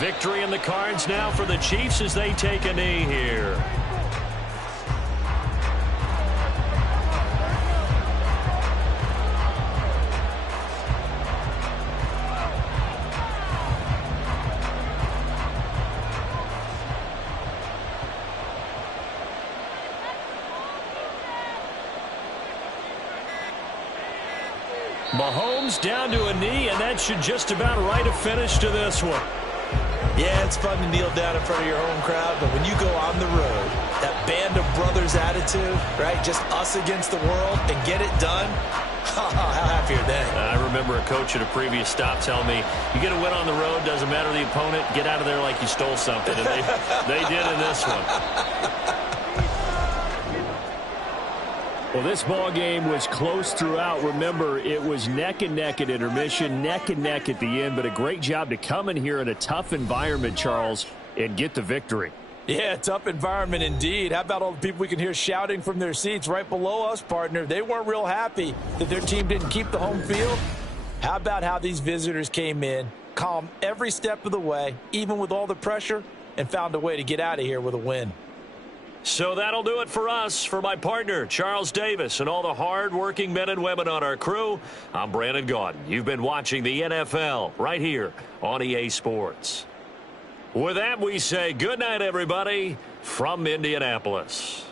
Victory in the cards now for the Chiefs as they take a knee here. Mahomes down to a knee, and that should just about write a finish to this one. Yeah, it's fun to kneel down in front of your home crowd, but when you go on the road, that band of brothers attitude, right, just us against the world, and get it done, how happy are they? I remember a coach at a previous stop telling me, you get a win on the road, doesn't matter the opponent, get out of there like you stole something, and they did in this one. Well, this ball game was close throughout. Remember, it was neck and neck at intermission, neck and neck at the end, but a great job to come in here in a tough environment, Charles, and get the victory. Yeah, tough environment indeed. How about all the people we can hear shouting from their seats right below us, partner? They weren't real happy that their team didn't keep the home field. How about how these visitors came in, calm every step of the way, even with all the pressure, and found a way to get out of here with a win. So that'll do it for us. For my partner, Charles Davis, and all the hard-working men and women on our crew, I'm Brandon Gaudin. You've been watching the NFL right here on EA Sports. With that, we say good night, everybody, from Indianapolis.